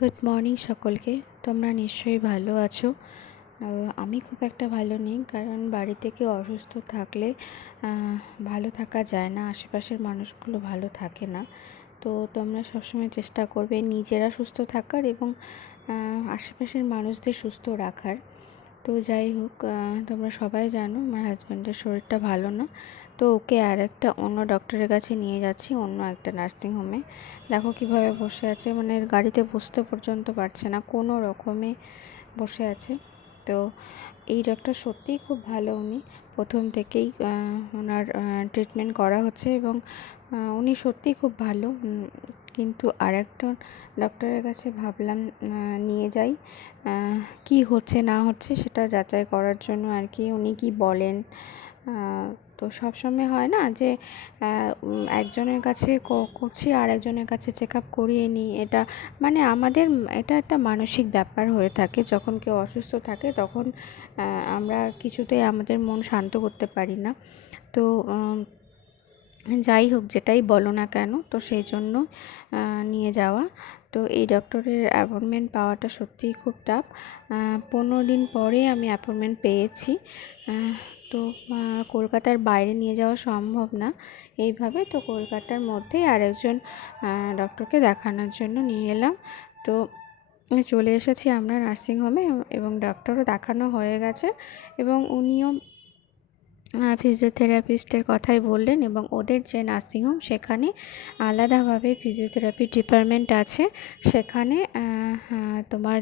Good morning সকলকে। তোমরা নিশ্চয়ই ভালো আছো। আমি খুব একটা ভালো নেই, কারণ বাড়িতে কেউ অসুস্থ থাকলে ভালো থাকা যায় না, আশেপাশের মানুষগুলো ভালো থাকে না। তো তোমরা সবসময় চেষ্টা করবে নিজেরা সুস্থ থাকার এবং আশেপাশের মানুষদের সুস্থ রাখার। তো যাই হোক, তোমরা সবাই জানো আমার হাজব্যান্ডের শরীরটা ভালো না, তো ওকে আর একটা অন্য ডক্টরের কাছে নিয়ে যাচ্ছি, অন্য একটা নার্সিংহোমে। দেখো কিভাবে বসে আছে, মানে গাড়িতে বসতে পর্যন্ত পারছে না, কোনো রকমে বসে আছে। তো এই ডক্টর সত্যিই খুব ভালো, উনি প্রথম থেকেই ওনার ট্রিটমেন্ট করা হচ্ছে এবং উনি সত্যিই খুব ভালো। কিন্তু আর একটা ডক্টরের কাছে ভাবলাম নিয়ে যাই, কি হচ্ছে না হচ্ছে সেটা যাচাই করার জন্য আর কি, উনি কি বলেন। তো সবসময় হয় না যে একজনের কাছে করছি আর একজনের কাছে চেক আপ করিয়ে নিই, এটা মানে আমাদের এটা একটা মানসিক ব্যাপার হয়ে থাকে। যখন কেউ অসুস্থ থাকে তখন আমরা কিছুতেই আমাদের মন শান্ত করতে পারি না। তো যাই হোক, যেটাই বলো না কেন, তো সেই জন্য নিয়ে যাওয়া। তো এই ডক্টরের অ্যাপয়েন্টমেন্ট পাওয়াটা সত্যিই খুব টাফ। 15 দিন পরে আমি অ্যাপয়েন্টমেন্ট পেয়েছি। তো কলকাতার বাইরে নিয়ে যাওয়া সম্ভব না এইভাবে, তো কলকাতার মধ্যেই আরেকজন ডক্টরকে দেখানোর জন্য নিয়ে এলাম। তো চলে এসেছি আমরা নার্সিংহোমে এবং ডক্টরও দেখানো হয়ে গেছে এবং উনিও ফিজিওথেরাপিস্টের কথাই বললেন এবং ওদের যে নার্সিংহোম সেখানে আলাদাভাবে ফিজিওথেরাপি ডিপার্টমেন্ট আছে। সেখানে তোমার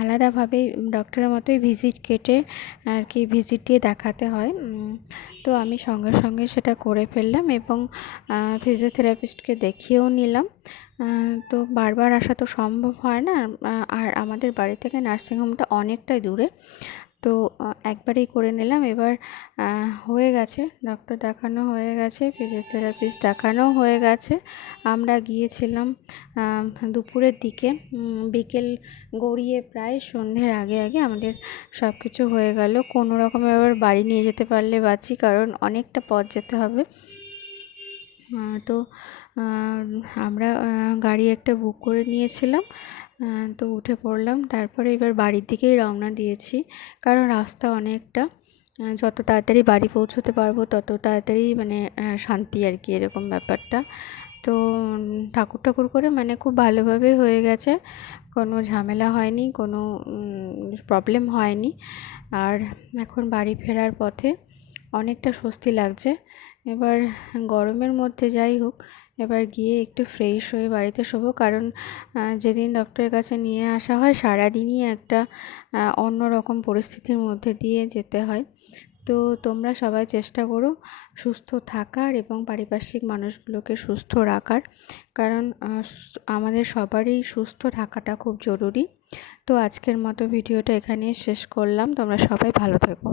আলাদাভাবে ডক্টরের মতোই ভিজিট কেটে আর কি ভিজিট দিয়ে দেখাতে হয়। তো আমি সঙ্গে সঙ্গে সেটা করে ফেললাম এবং ফিজিওথেরাপিস্টকে দেখিয়েও নিলাম। তো বারবার আসা তো সম্ভব হয় না, আর আমাদের বাড়ি থেকে নার্সিংহোমটা অনেকটাই দূরে। তো একবারেই করে নিলাম। এবার হয়ে গেছে, ডক্টর দেখানো হয়ে গেছে, ফিজিওথেরাপিস্ট দেখানোও হয়ে গেছে। আমরা গিয়েছিলাম দুপুরের দিকে, বিকেল গড়িয়ে প্রায় সন্ধ্যের আগে আগে আমাদের সব কিছু হয়ে গেল। কোনো রকমে এবার বাড়ি নিয়ে যেতে পারলে বাঁচি, কারণ অনেকটা পথ যেতে হবে। তো আমরা গাড়ি একটা বুক করে নিয়েছিলাম, তো উঠে পড়লাম। তারপরে এবার বাড়ির দিকেই রওনা দিয়েছি, কারণ রাস্তা অনেকটা, যত তাড়াতাড়ি বাড়ি পৌঁছতে পারবো তত তাড়াতাড়ি মানে শান্তি আর কি, এরকম ব্যাপারটা। তো ঠাকুর করে মানে খুব ভালোভাবে হয়ে গেছে, কোনো ঝামেলা হয়নি, কোনো প্রবলেম হয়নি। আর এখন বাড়ি ফেরার পথে অনেকটা স্বস্তি লাগছে। এবার গরমের মধ্যে যাই হোক, এবার গিয়ে একটু ফ্রেশ হয়ে বাড়িতে শোবো, কারণ যেদিন ডক্টরের কাছে নিয়ে আসা হয় সারাদিনই একটা অন্যরকম পরিস্থিতির মধ্যে দিয়ে যেতে হয়। তো তোমরা সবাই চেষ্টা করো সুস্থ থাকার এবং পারিপার্শ্বিক মানুষগুলোকে সুস্থ রাখার, কারণ আমাদের সবারই সুস্থ থাকাটা খুব জরুরি। তো আজকের মতো ভিডিওটা এখানেই শেষ করলাম। তোমরা সবাই ভালো থেকো।